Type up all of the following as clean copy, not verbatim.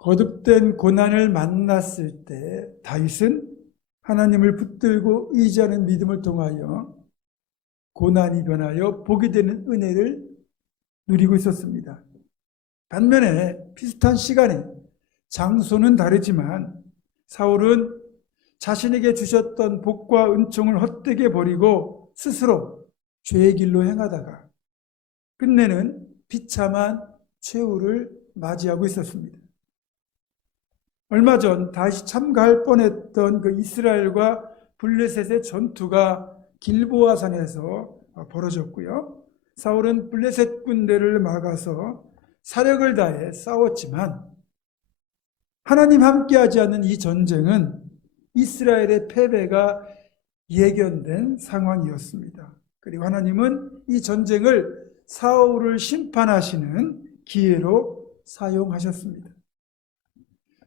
거듭된 고난을 만났을 때 다윗은 하나님을 붙들고 의지하는 믿음을 통하여 고난이 변하여 복이 되는 은혜를 누리고 있었습니다. 반면에 비슷한 시간에 장소는 다르지만 사울은 자신에게 주셨던 복과 은총을 헛되게 버리고 스스로 죄의 길로 행하다가 끝내는 비참한 최후를 맞이하고 있었습니다. 얼마 전 다시 참가할 뻔했던 그 이스라엘과 블레셋의 전투가 길보아산에서 벌어졌고요. 사울은 블레셋 군대를 막아서 사력을 다해 싸웠지만 하나님 함께하지 않는 이 전쟁은 이스라엘의 패배가 예견된 상황이었습니다. 그리고 하나님은 이 전쟁을 사울을 심판하시는 기회로 사용하셨습니다.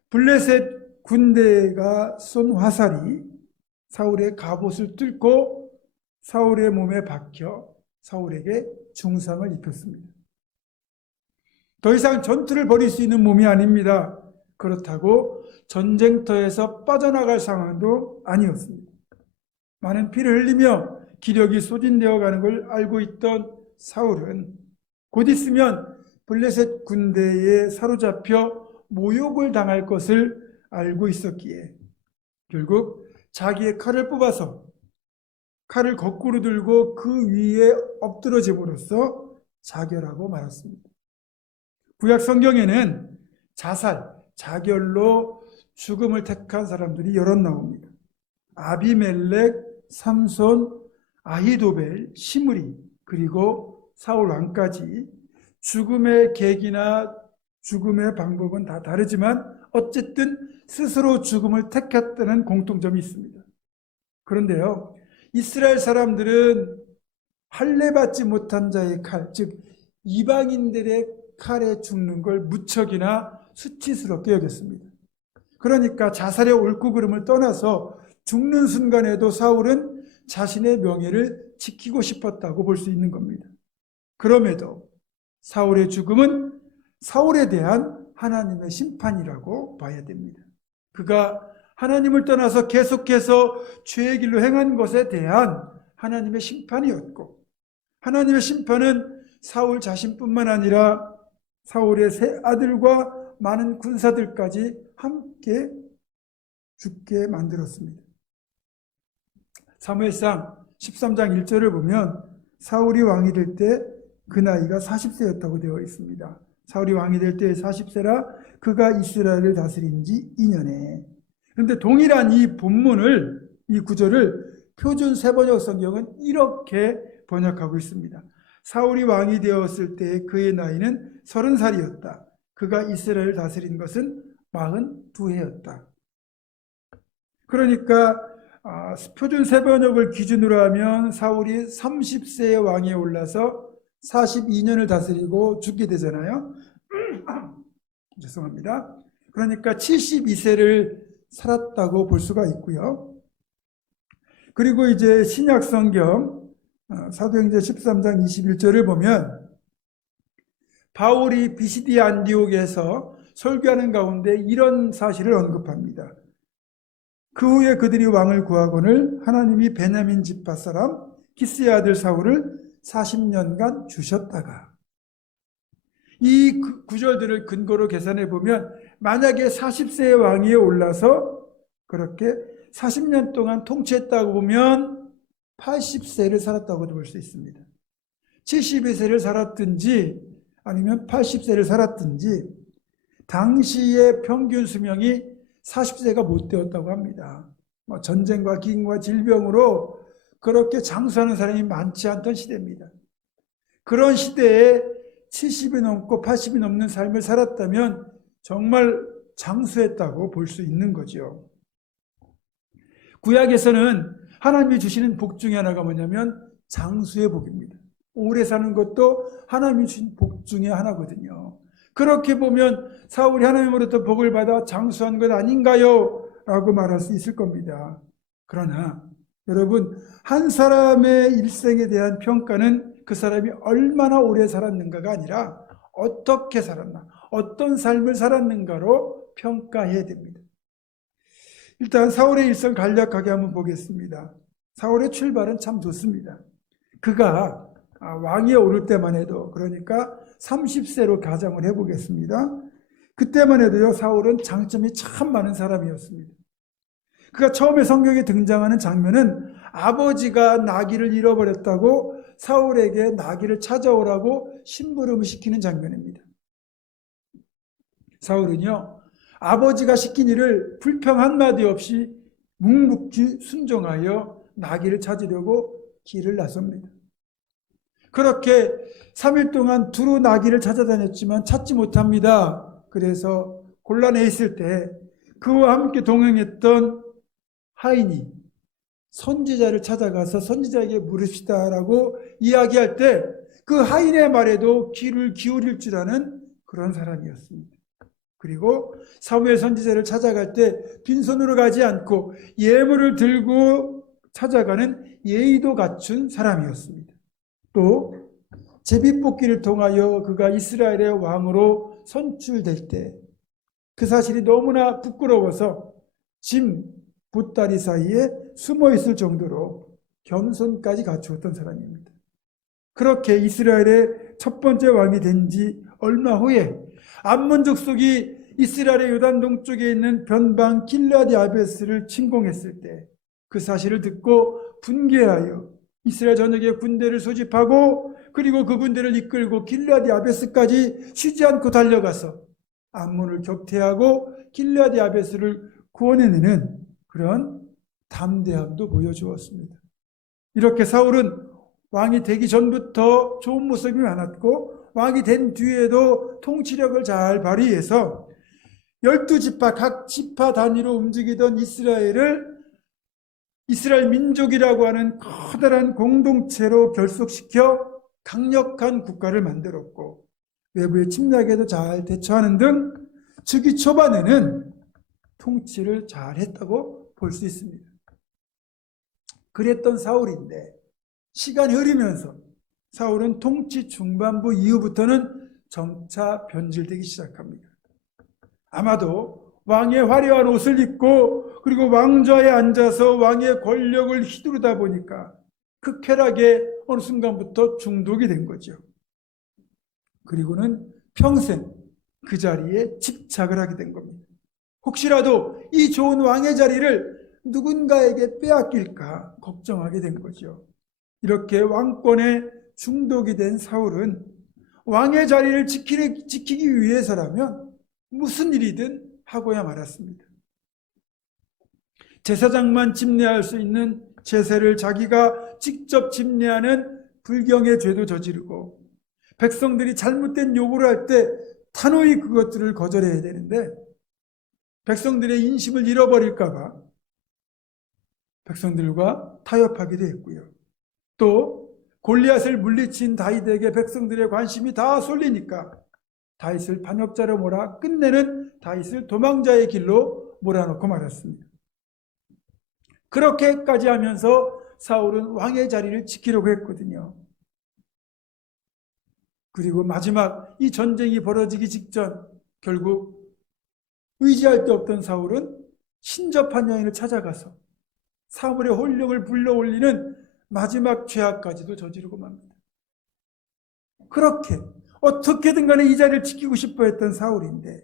블레셋 군대가 쏜 화살이 사울의 갑옷을 뚫고 사울의 몸에 박혀 사울에게 중상을 입혔습니다. 더 이상 전투를 벌일 수 있는 몸이 아닙니다. 그렇다고 전쟁터에서 빠져나갈 상황도 아니었습니다. 많은 피를 흘리며 기력이 소진되어 가는 걸 알고 있던 사울은 곧 있으면 블레셋 군대에 사로잡혀 모욕을 당할 것을 알고 있었기에 결국 자기의 칼을 뽑아서 칼을 거꾸로 들고 그 위에 엎드러짐으로써 자결하고 말았습니다. 구약 성경에는 자살, 자결로 죽음을 택한 사람들이 여럿 나옵니다. 아비멜렉, 삼손, 아히도벨, 시므리, 그리고 사울 왕까지 죽음의 계기나 죽음의 방법은 다 다르지만 어쨌든 스스로 죽음을 택했다는 공통점이 있습니다. 그런데요, 이스라엘 사람들은 할례받지 못한 자의 칼, 즉 이방인들의 칼에 죽는 걸 무척이나 수치스럽게 여겼습니다. 그러니까 자살의 옳고 그름을 떠나서 죽는 순간에도 사울은 자신의 명예를 지키고 싶었다고 볼 수 있는 겁니다. 그럼에도 사울의 죽음은 사울에 대한 하나님의 심판이라고 봐야 됩니다. 그가 하나님을 떠나서 계속해서 죄의 길로 행한 것에 대한 하나님의 심판이었고, 하나님의 심판은 사울 자신뿐만 아니라 사울의 세 아들과 많은 군사들까지 함께 죽게 만들었습니다. 사무엘상 13장 1절을 보면 사울이 왕이 될 때 그 나이가 40세였다고 되어 있습니다. 사울이 왕이 될 때 40세라 그가 이스라엘을 다스린 지 2년에. 그런데 동일한 이 본문을, 이 구절을 표준 세번역 성경은 이렇게 번역하고 있습니다. 사울이 왕이 되었을 때 그의 나이는 30살이었다. 그가 이스라엘을 다스린 것은 42해였다. 그러니까 표준 세번역을 기준으로 하면 사울이 30세의 왕에 올라서 42년을 다스리고 죽게 되잖아요. 죄송합니다. 그러니까 72세를 살았다고 볼 수가 있고요. 그리고 이제 신약 성경 사도행전 13장 21절을 보면 바울이 비시디아 안디옥에서 설교하는 가운데 이런 사실을 언급합니다. 그 후에 그들이 왕을 구하거늘 하나님이 베냐민 지파 사람 기스의 아들 사울을 40년간 주셨다가, 이 구절들을 근거로 계산해 보면 만약에 40세의 왕위에 올라서 그렇게 40년 동안 통치했다고 보면 80세를 살았다고도 볼 수 있습니다. 72세를 살았든지 아니면 80세를 살았든지 당시의 평균 수명이 40세가 못 되었다고 합니다. 전쟁과 기근과 질병으로 그렇게 장수하는 사람이 많지 않던 시대입니다. 그런 시대에 70이 넘고 80이 넘는 삶을 살았다면 정말 장수했다고 볼 수 있는 거죠. 구약에서는 하나님이 주시는 복 중에 하나가 뭐냐면 장수의 복입니다. 오래 사는 것도 하나님이 주신 복 중에 하나거든요. 그렇게 보면 사울이 하나님으로부터 복을 받아 장수한 것 아닌가요? 라고 말할 수 있을 겁니다. 그러나 여러분, 한 사람의 일생에 대한 평가는 그 사람이 얼마나 오래 살았는가가 아니라 어떻게 살았나, 어떤 삶을 살았는가로 평가해야 됩니다. 일단 사울의 일성 간략하게 한번 보겠습니다. 사울의 출발은 참 좋습니다. 그가 왕위에 오를 때만 해도, 그러니까 30세로 가정을 해보겠습니다. 그때만 해도요, 사울은 장점이 참 많은 사람이었습니다. 그가 처음에 성경에 등장하는 장면은 아버지가 나귀를 잃어버렸다고 사울에게 나귀를 찾아오라고 심부름을 시키는 장면입니다. 사울은요, 아버지가 시킨 일을 불평 한마디 없이 묵묵히 순종하여 나귀를 찾으려고 길을 나섭니다. 그렇게 3일 동안 두루 나귀를 찾아다녔지만 찾지 못합니다. 그래서 곤란해 있을 때 그와 함께 동행했던 하인이 선지자를 찾아가서 선지자에게 물읍시다라고 이야기할 때 그 하인의 말에도 귀를 기울일 줄 아는 그런 사람이었습니다. 그리고 사무엘 선지자를 찾아갈 때 빈손으로 가지 않고 예물을 들고 찾아가는 예의도 갖춘 사람이었습니다. 또 제비뽑기를 통하여 그가 이스라엘의 왕으로 선출될 때 그 사실이 너무나 부끄러워서 짐, 보따리 사이에 숨어 있을 정도로 겸손까지 갖추었던 사람입니다. 그렇게 이스라엘의 첫 번째 왕이 된 지 얼마 후에 암몬 족속이 이스라엘의 요단 동쪽에 있는 변방 길르앗 야베스를 침공했을 때 그 사실을 듣고 분개하여 이스라엘 전역에 군대를 소집하고 그리고 그 군대를 이끌고 길르앗 야베스까지 쉬지 않고 달려가서 암몬을 격퇴하고 길르앗 야베스를 구원해내는 그런 담대함도 보여주었습니다. 이렇게 사울은 왕이 되기 전부터 좋은 모습이 많았고 왕이 된 뒤에도 통치력을 잘 발휘해서 12지파 각 지파 단위로 움직이던 이스라엘 민족이라고 하는 커다란 공동체로 결속시켜 강력한 국가를 만들었고 외부의 침략에도 잘 대처하는 등 즉위 초반에는 통치를 잘 했다고 볼 수 있습니다. 그랬던 사울인데 시간이 흐르면서 사울은 통치 중반부 이후부터는 점차 변질되기 시작합니다. 아마도 왕의 화려한 옷을 입고 그리고 왕좌에 앉아서 왕의 권력을 휘두르다 보니까 그 쾌락에 어느 순간부터 중독이 된 거죠. 그리고는 평생 그 자리에 집착을 하게 된 겁니다. 혹시라도 이 좋은 왕의 자리를 누군가에게 빼앗길까 걱정하게 된 거죠. 이렇게 왕권에 중독이 된 사울은 왕의 자리를 지키기 위해서라면 무슨 일이든 하고야 말았습니다. 제사장만 집례할 수 있는 제사를 자기가 직접 집례하는 불경의 죄도 저지르고 백성들이 잘못된 요구를 할 때 단호히 그것들을 거절해야 되는데 백성들의 인심을 잃어버릴까 봐 백성들과 타협하기도 했고요. 또 골리앗을 물리친 다윗에게 백성들의 관심이 다 쏠리니까 다윗을 반역자로 몰아 끝내는 다윗을 도망자의 길로 몰아넣고 말았습니다. 그렇게까지 하면서 사울은 왕의 자리를 지키려고 했거든요. 그리고 마지막 이 전쟁이 벌어지기 직전 결국 의지할 데 없던 사울은 신접한 여인을 찾아가서 사물의 혼령을 불러올리는 마지막 죄악까지도 저지르고 맙니다. 그렇게 어떻게든 간에 이 자리를 지키고 싶어 했던 사울인데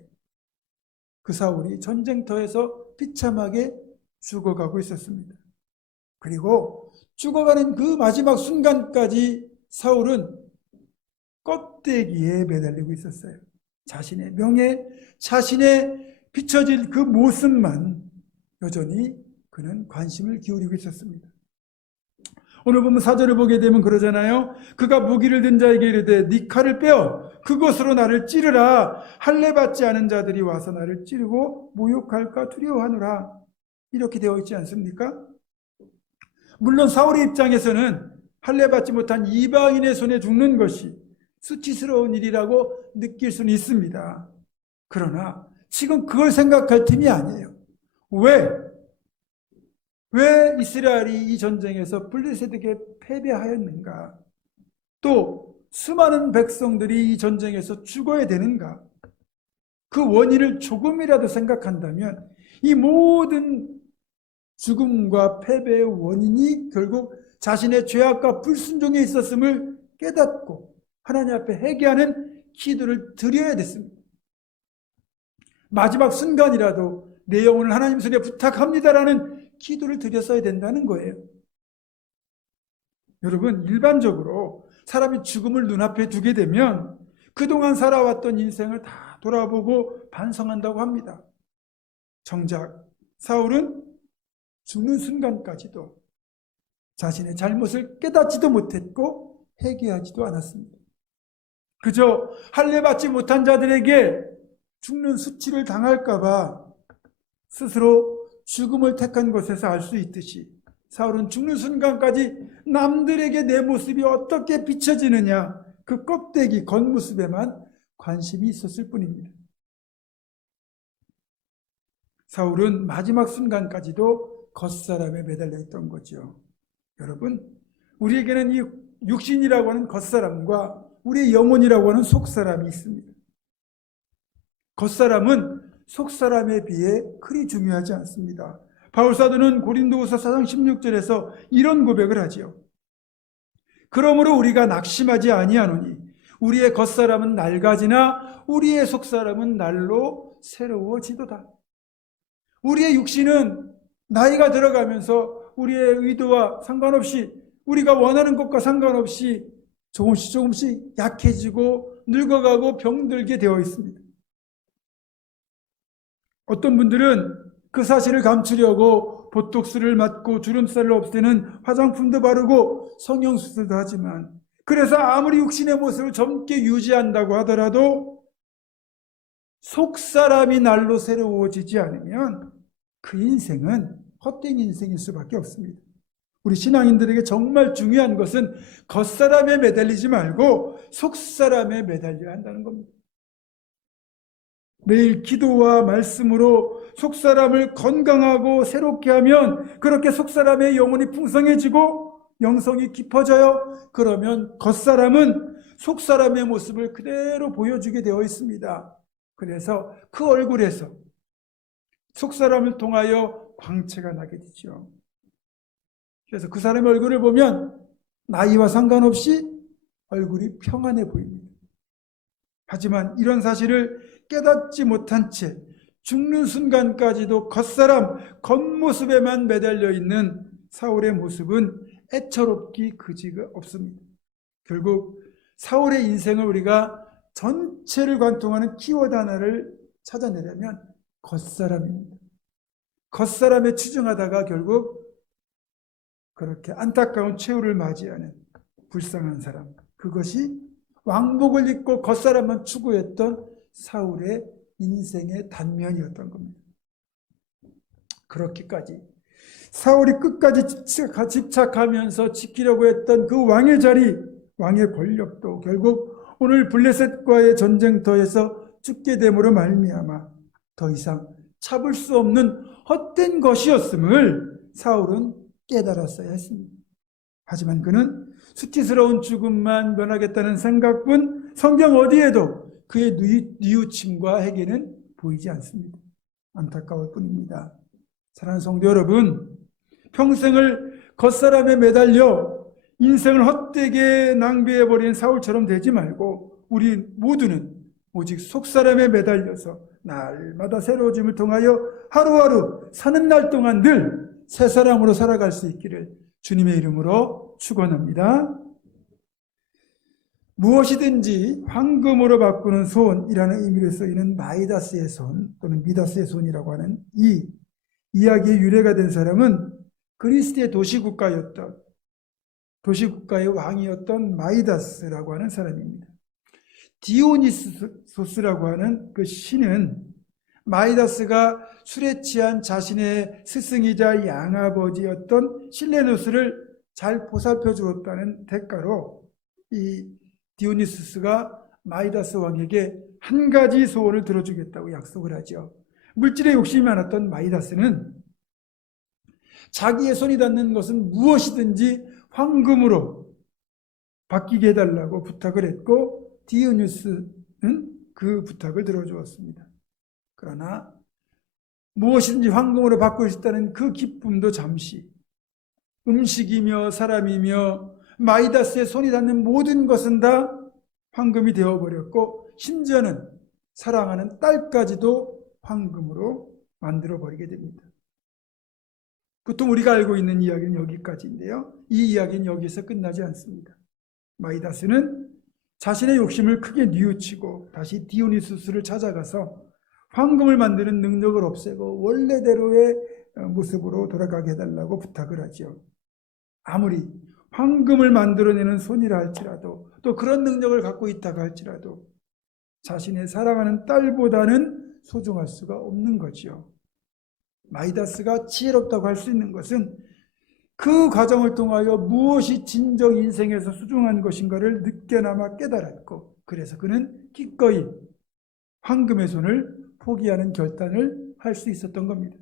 그 사울이 전쟁터에서 비참하게 죽어가고 있었습니다. 그리고 죽어가는 그 마지막 순간까지 사울은 껍데기에 매달리고 있었어요. 자신의 명예, 자신의 비춰질 그 모습만 여전히 그는 관심을 기울이고 있었습니다. 오늘 보면 4절을 보게 되면 그러잖아요. 그가 무기를 든 자에게 이르되 네 칼을 빼어 그것으로 나를 찌르라. 할례 받지 않은 자들이 와서 나를 찌르고 모욕할까 두려워하노라. 이렇게 되어 있지 않습니까? 물론 사울의 입장에서는 할례 받지 못한 이방인의 손에 죽는 것이 수치스러운 일이라고 느낄 수는 있습니다. 그러나 지금 그걸 생각할 틈이 아니에요. 왜 이스라엘이 이 전쟁에서 블레셋에게 패배하였는가? 또 수많은 백성들이 이 전쟁에서 죽어야 되는가? 그 원인을 조금이라도 생각한다면 이 모든 죽음과 패배의 원인이 결국 자신의 죄악과 불순종에 있었음을 깨닫고 하나님 앞에 회개하는 기도를 드려야 됐습니다. 마지막 순간이라도 내 영혼을 하나님 손에 부탁합니다라는 기도를 드렸어야 된다는 거예요. 여러분, 일반적으로 사람이 죽음을 눈앞에 두게 되면 그동안 살아왔던 인생을 다 돌아보고 반성한다고 합니다. 정작 사울은 죽는 순간까지도 자신의 잘못을 깨닫지도 못했고 회개하지도 않았습니다. 그저 할례받지 못한 자들에게 죽는 수치를 당할까 봐 스스로 죽음을 택한 것에서 알 수 있듯이 사울은 죽는 순간까지 남들에게 내 모습이 어떻게 비춰지느냐 그 껍데기 겉모습에만 관심이 있었을 뿐입니다. 사울은 마지막 순간까지도 겉사람에 매달려 있던 거죠. 여러분, 우리에게는 이 육신이라고 하는 겉사람과 우리의 영혼이라고 하는 속사람이 있습니다. 겉사람은 속사람에 비해 그리 중요하지 않습니다. 바울사도는 고린도후서 4장 16절에서 이런 고백을 하지요. 그러므로 우리가 낙심하지 아니하노니 우리의 겉사람은 낡아지나 우리의 속사람은 날로 새로워지도다. 우리의 육신은 나이가 들어가면서 우리의 의도와 상관없이 우리가 원하는 것과 상관없이 조금씩 약해지고 늙어가고 병들게 되어 있습니다. 어떤 분들은 그 사실을 감추려고 보톡스를 맞고 주름살을 없애는 화장품도 바르고 성형수술도 하지만 그래서 아무리 육신의 모습을 젊게 유지한다고 하더라도 속사람이 날로 새로워지지 않으면 그 인생은 헛된 인생일 수밖에 없습니다. 우리 신앙인들에게 정말 중요한 것은 겉사람에 매달리지 말고 속사람에 매달려야 한다는 겁니다. 매일 기도와 말씀으로 속사람을 건강하고 새롭게 하면 그렇게 속사람의 영혼이 풍성해지고 영성이 깊어져요. 그러면 겉사람은 속사람의 모습을 그대로 보여주게 되어 있습니다. 그래서 그 얼굴에서 속사람을 통하여 광채가 나게 되죠. 그래서 그 사람의 얼굴을 보면 나이와 상관없이 얼굴이 평안해 보입니다. 하지만 이런 사실을 깨닫지 못한 채 죽는 순간까지도 겉사람, 겉모습에만 매달려 있는 사울의 모습은 애처롭기 그지가 없습니다. 결국 사울의 인생을 우리가 전체를 관통하는 키워드 하나를 찾아내려면 겉사람입니다. 겉사람에 치중하다가 결국 그렇게 안타까운 최후를 맞이하는 불쌍한 사람, 그것이 왕복을 입고 겉사람만 추구했던 사울의 인생의 단면이었던 겁니다. 그렇기까지 사울이 끝까지 집착하면서 지키려고 했던 그 왕의 자리, 왕의 권력도 결국 오늘 블레셋과의 전쟁터에서 죽게 됨으로 말미암아 더 이상 참을 수 없는 헛된 것이었음을 사울은 깨달았어야 했습니다. 하지만 그는 수치스러운 죽음만 면하겠다는 생각뿐 성경 어디에도 그의 뉘우침과 회개는 보이지 않습니다. 안타까울 뿐입니다. 사랑하는 성도 여러분, 평생을 겉사람에 매달려 인생을 헛되게 낭비해버린 사울처럼 되지 말고 우리 모두는 오직 속사람에 매달려서 날마다 새로워짐을 통하여 하루하루 사는 날 동안 늘 새 사람으로 살아갈 수 있기를 주님의 이름으로 축원합니다. 무엇이든지 황금으로 바꾸는 손이라는 의미로 쓰이는 마이다스의 손 또는 미다스의 손이라고 하는 이 이야기의 유래가 된 사람은 그리스의 도시국가의 왕이었던 마이다스라고 하는 사람입니다. 디오니소스라고 하는 그 신은 마이다스가 술에 취한 자신의 스승이자 양아버지였던 실레누스를 잘 보살펴 주었다는 대가로 이 디오니소스가 마이다스 왕에게 한 가지 소원을 들어주겠다고 약속을 하죠. 물질에 욕심이 많았던 마이다스는 자기의 손이 닿는 것은 무엇이든지 황금으로 바뀌게 해달라고 부탁을 했고 디오니소스는 그 부탁을 들어주었습니다. 그러나 무엇이든지 황금으로 바꿀 수 있다는 그 기쁨도 잠시, 음식이며 사람이며 마이다스의 손이 닿는 모든 것은 다 황금이 되어버렸고, 심지어는 사랑하는 딸까지도 황금으로 만들어버리게 됩니다. 보통 우리가 알고 있는 이야기는 여기까지인데요. 이 이야기는 여기서 끝나지 않습니다. 마이다스는 자신의 욕심을 크게 뉘우치고 다시 디오니수스를 찾아가서 황금을 만드는 능력을 없애고 원래대로의 모습으로 돌아가게 해달라고 부탁을 하죠. 아무리 황금을 만들어내는 손이라 할지라도, 또 그런 능력을 갖고 있다고 할지라도 자신의 사랑하는 딸보다는 소중할 수가 없는 거죠. 마이다스가 지혜롭다고 할 수 있는 것은 그 과정을 통하여 무엇이 진정 인생에서 소중한 것인가를 늦게나마 깨달았고, 그래서 그는 기꺼이 황금의 손을 포기하는 결단을 할 수 있었던 겁니다.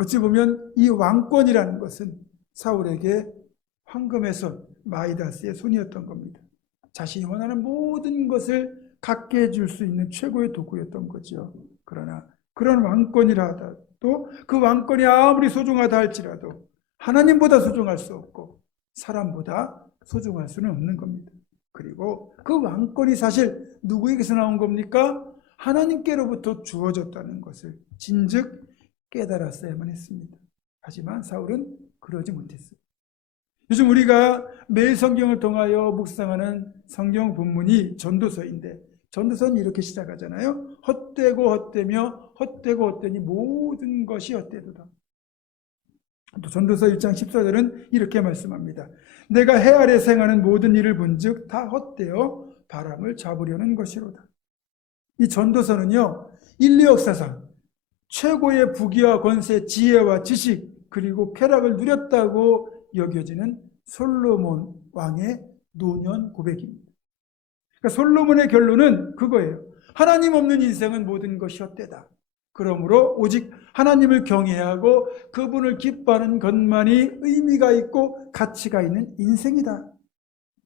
어찌 보면 이 왕권이라는 것은 사울에게 황금의 손, 마이다스의 손이었던 겁니다. 자신이 원하는 모든 것을 갖게 해줄 수 있는 최고의 도구였던 거죠. 그러나 그런 왕권이라 하더라도 그 왕권이 아무리 소중하다 할지라도 하나님보다 소중할 수 없고 사람보다 소중할 수는 없는 겁니다. 그리고 그 왕권이 사실 누구에게서 나온 겁니까? 하나님께로부터 주어졌다는 것을 진즉 깨달았어야만 했습니다. 하지만 사울은 그러지 못했어요. 요즘 우리가 매일 성경을 통하여 묵상하는 성경 본문이 전도서인데, 전도서는 이렇게 시작하잖아요. 헛되고 헛되며 헛되고 헛되니 모든 것이 헛되도다. 또 전도서 1장 14절은 이렇게 말씀합니다. 내가 해 아래 생하는 모든 일을 본즉 다 헛되어 바람을 잡으려는 것이로다. 이 전도서는요, 인류 역사상 최고의 부귀와 권세, 지혜와 지식, 그리고 쾌락을 누렸다고 여겨지는 솔로몬 왕의 노년 고백입니다. 그러니까 솔로몬의 결론은 그거예요. 하나님 없는 인생은 모든 것이 헛되다. 그러므로 오직 하나님을 경외해야 하고 그분을 기뻐하는 것만이 의미가 있고 가치가 있는 인생이다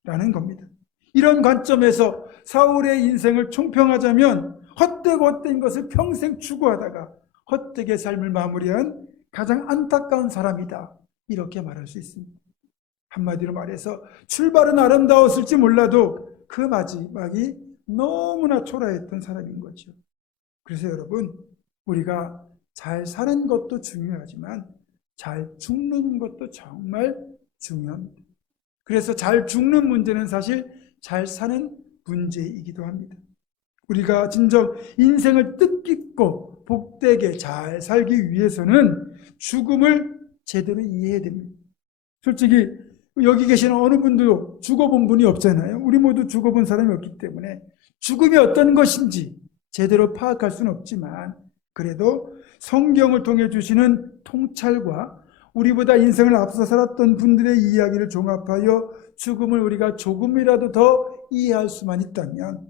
라는 겁니다. 이런 관점에서 사울의 인생을 총평하자면 헛되고 헛된 것을 평생 추구하다가 헛되게 삶을 마무리한 가장 안타까운 사람이다, 이렇게 말할 수 있습니다. 한마디로 말해서 출발은 아름다웠을지 몰라도 그 마지막이 너무나 초라했던 사람인 거죠. 그래서 여러분, 우리가 잘 사는 것도 중요하지만 잘 죽는 것도 정말 중요합니다. 그래서 잘 죽는 문제는 사실 잘 사는 문제이기도 합니다. 우리가 진정 인생을 뜻깊고 복되게 잘 살기 위해서는 죽음을 제대로 이해해야 됩니다. 솔직히 여기 계시는 어느 분도 죽어본 분이 없잖아요. 우리 모두 죽어본 사람이 없기 때문에 죽음이 어떤 것인지 제대로 파악할 수는 없지만, 그래도 성경을 통해 주시는 통찰과 우리보다 인생을 앞서 살았던 분들의 이야기를 종합하여 죽음을 우리가 조금이라도 더 이해할 수만 있다면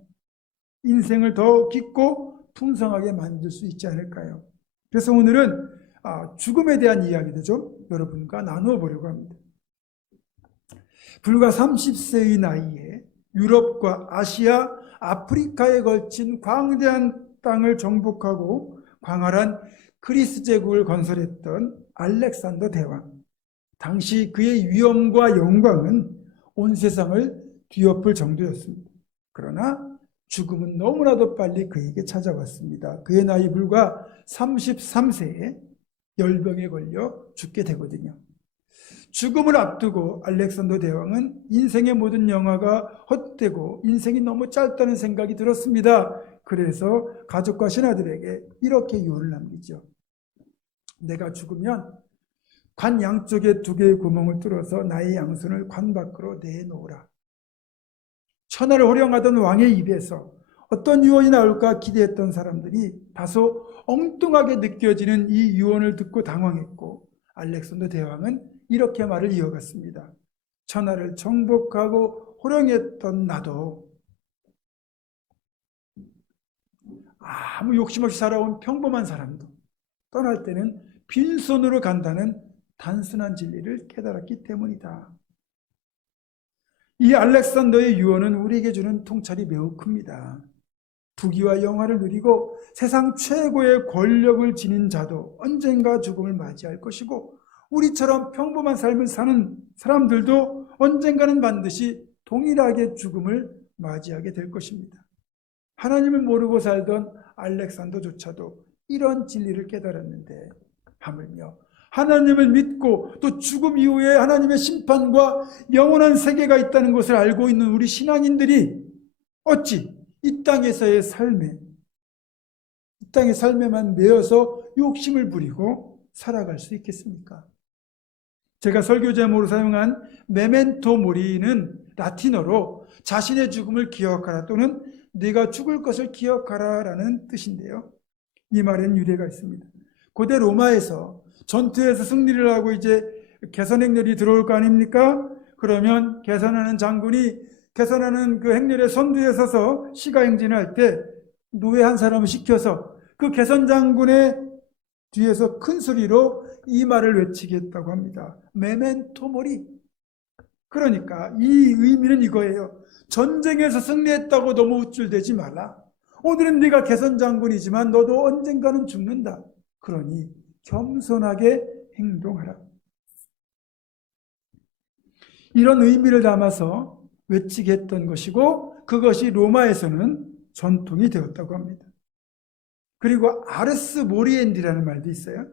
인생을 더 깊고 풍성하게 만들 수 있지 않을까요? 그래서 오늘은 죽음에 대한 이야기도 좀 여러분과 나누어 보려고 합니다. 불과 30세의 나이에 유럽과 아시아, 아프리카에 걸친 광대한 땅을 정복하고 광활한 그리스 제국을 건설했던 알렉산더 대왕. 당시 그의 위엄과 영광은 온 세상을 뒤엎을 정도였습니다. 그러나 죽음은 너무나도 빨리 그에게 찾아왔습니다. 그의 나이 불과 33세에 열병에 걸려 죽게 되거든요. 죽음을 앞두고 알렉산더 대왕은 인생의 모든 영화가 헛되고 인생이 너무 짧다는 생각이 들었습니다. 그래서 가족과 신하들에게 이렇게 유언을 남기죠. 내가 죽으면 관 양쪽에 2개의 구멍을 뚫어서 나의 양손을 관 밖으로 내놓으라. 천하를 호령하던 왕의 입에서 어떤 유언이 나올까 기대했던 사람들이 다소 엉뚱하게 느껴지는 이 유언을 듣고 당황했고, 알렉산더 대왕은 이렇게 말을 이어갔습니다. 천하를 정복하고 호령했던 나도 아무 욕심 없이 살아온 평범한 사람도 떠날 때는 빈손으로 간다는 단순한 진리를 깨달았기 때문이다. 이 알렉산더의 유언은 우리에게 주는 통찰이 매우 큽니다. 부귀와 영화를 누리고 세상 최고의 권력을 지닌 자도 언젠가 죽음을 맞이할 것이고, 우리처럼 평범한 삶을 사는 사람들도 언젠가는 반드시 동일하게 죽음을 맞이하게 될 것입니다. 하나님을 모르고 살던 알렉산더조차도 이런 진리를 깨달았는데, 하물며 하나님을 믿고 또 죽음 이후에 하나님의 심판과 영원한 세계가 있다는 것을 알고 있는 우리 신앙인들이 어찌 이 땅의 삶에만 매여서 욕심을 부리고 살아갈 수 있겠습니까? 제가 설교 제목으로 사용한 메멘토 모리는 라틴어로 자신의 죽음을 기억하라 또는 네가 죽을 것을 기억하라 라는 뜻인데요. 이 말에는 유래가 있습니다. 고대 로마에서 전투에서 승리를 하고 이제 개선 행렬이 들어올 거 아닙니까? 그러면 개선하는 장군이 개선하는 그 행렬의 선두에 서서 시가행진을 할 때 노예 한 사람을 시켜서 그 개선 장군의 뒤에서 큰 소리로 이 말을 외치게 했다고 합니다. 메멘토 모리. 그러니까 이 의미는 이거예요. 전쟁에서 승리했다고 너무 우쭐대지 말라. 오늘은 네가 개선 장군이지만 너도 언젠가는 죽는다. 그러니 겸손하게 행동하라. 이런 의미를 담아서 외치게 했던 것이고, 그것이 로마에서는 전통이 되었다고 합니다. 그리고 아르스 모리엔디라는 말도 있어요.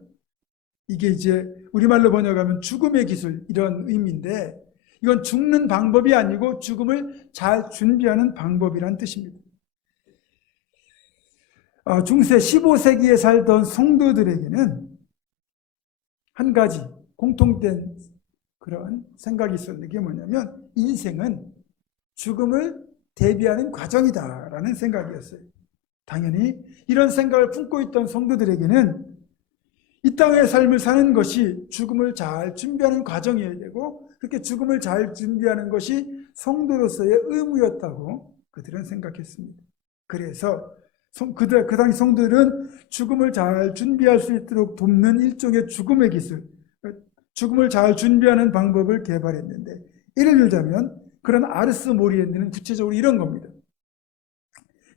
이게 이제 우리말로 번역하면 죽음의 기술, 이런 의미인데, 이건 죽는 방법이 아니고 죽음을 잘 준비하는 방법이란 뜻입니다. 중세 15세기에 살던 성도들에게는 한 가지 공통된 그런 생각이 있었는 게 뭐냐면, 인생은 죽음을 대비하는 과정이다라는 생각이었어요. 당연히 이런 생각을 품고 있던 성도들에게는 이 땅의 삶을 사는 것이 죽음을 잘 준비하는 과정이어야 되고, 그렇게 죽음을 잘 준비하는 것이 성도로서의 의무였다고 그들은 생각했습니다. 그래서 그 당시 성도들은 죽음을 잘 준비할 수 있도록 돕는 일종의 죽음의 기술, 죽음을 잘 준비하는 방법을 개발했는데, 예를 들자면 그런 아르스 모리엔디는 구체적으로 이런 겁니다.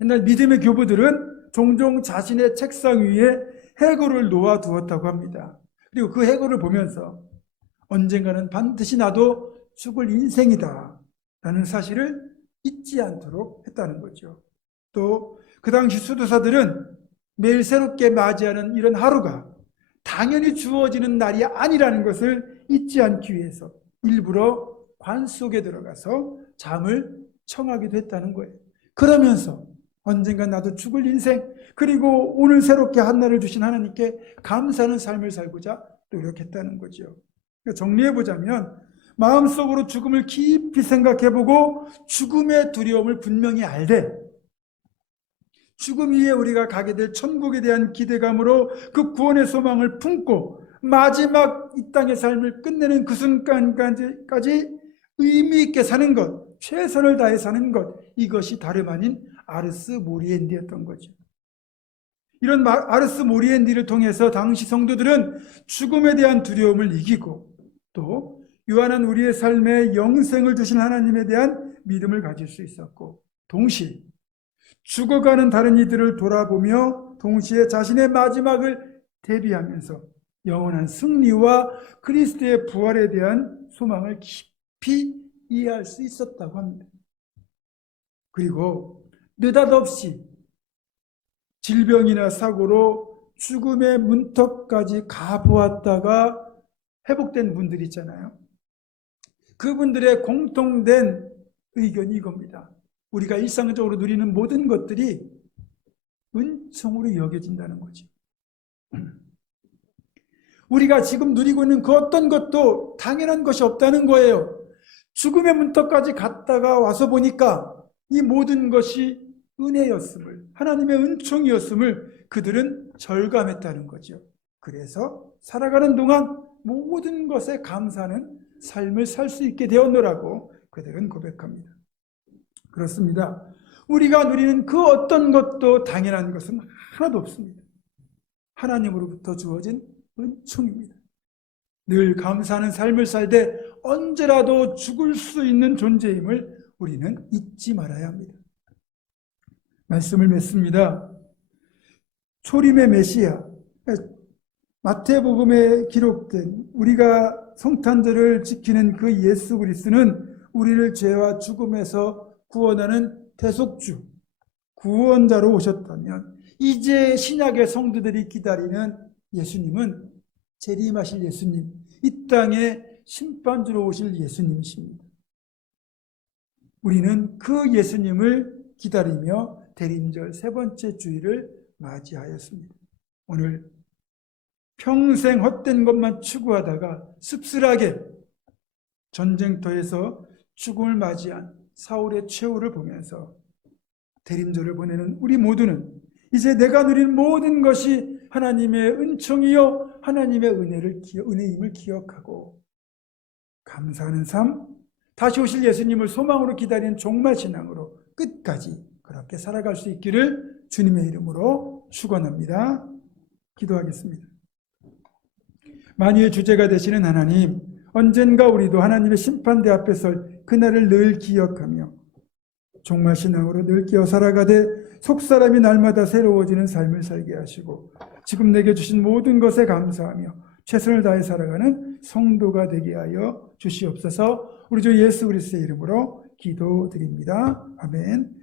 옛날 믿음의 교부들은 종종 자신의 책상 위에 해골을 놓아두었다고 합니다. 그리고 그 해골을 보면서 언젠가는 반드시 나도 죽을 인생이다 라는 사실을 잊지 않도록 했다는 거죠. 또 그 당시 수도사들은 매일 새롭게 맞이하는 이런 하루가 당연히 주어지는 날이 아니라는 것을 잊지 않기 위해서 일부러 관 속에 들어가서 잠을 청하기도 했다는 거예요. 그러면서 언젠가 나도 죽을 인생, 그리고 오늘 새롭게 한날을 주신 하나님께 감사하는 삶을 살고자 노력했다는 거죠. 정리해보자면 마음속으로 죽음을 깊이 생각해보고 죽음의 두려움을 분명히 알되, 죽음 위에 우리가 가게 될 천국에 대한 기대감으로 그 구원의 소망을 품고 마지막 이 땅의 삶을 끝내는 그 순간까지 의미 있게 사는 것, 최선을 다해 사는 것, 이것이 다름 아닌 아르스 모리엔디였던 거죠. 이런 아르스 모리엔디를 통해서 당시 성도들은 죽음에 대한 두려움을 이기고, 또 유한한 우리의 삶에 영생을 주신 하나님에 대한 믿음을 가질 수 있었고, 동시에 죽어가는 다른 이들을 돌아보며 동시에 자신의 마지막을 대비하면서 영원한 승리와 그리스도의 부활에 대한 소망을 깊이 이해할 수 있었다고 합니다. 그리고 느닷없이 질병이나 사고로 죽음의 문턱까지 가보았다가 회복된 분들이 있잖아요. 그분들의 공통된 의견이 이겁니다. 우리가 일상적으로 누리는 모든 것들이 은총으로 여겨진다는 거죠. 우리가 지금 누리고 있는 그 어떤 것도 당연한 것이 없다는 거예요. 죽음의 문턱까지 갔다가 와서 보니까 이 모든 것이 은혜였음을, 하나님의 은총이었음을 그들은 절감했다는 거죠. 그래서 살아가는 동안 모든 것에 감사하는 삶을 살 수 있게 되었노라고 그들은 고백합니다. 그렇습니다. 우리가 누리는 그 어떤 것도 당연한 것은 하나도 없습니다. 하나님으로부터 주어진 은총입니다. 늘 감사하는 삶을 살되 언제라도 죽을 수 있는 존재임을 우리는 잊지 말아야 합니다. 말씀을 맺습니다. 초림의 메시아, 마태복음에 기록된 우리가 성탄절을 지키는 그 예수 그리스도는 우리를 죄와 죽음에서 구원하는 대속주, 구원자로 오셨다면 이제 신약의 성도들이 기다리는 예수님은 재림하실 예수님, 이 땅에 심판주로 오실 예수님이십니다. 우리는 그 예수님을 기다리며 대림절 세 번째 주일을 맞이하였습니다. 오늘 평생 헛된 것만 추구하다가 씁쓸하게 전쟁터에서 죽음을 맞이한 사울의 최후를 보면서 대림절을 보내는 우리 모두는 이제 내가 누린 모든 것이 하나님의 은총이요 하나님의 은혜임을 기억하고 감사하는 삶, 다시 오실 예수님을 소망으로 기다리는 종말 신앙으로 끝까지 그렇게 살아갈 수 있기를 주님의 이름으로 축원합니다. 기도하겠습니다. 만유의 주제가 되시는 하나님, 언젠가 우리도 하나님의 심판대 앞에 설 그날을 늘 기억하며 종말 신앙으로 늘 끼어 살아가되 속사람이 날마다 새로워지는 삶을 살게 하시고 지금 내게 주신 모든 것에 감사하며 최선을 다해 살아가는 성도가 되게 하여 주시옵소서. 우리 주 예수 그리스도의 이름으로 기도드립니다. 아멘.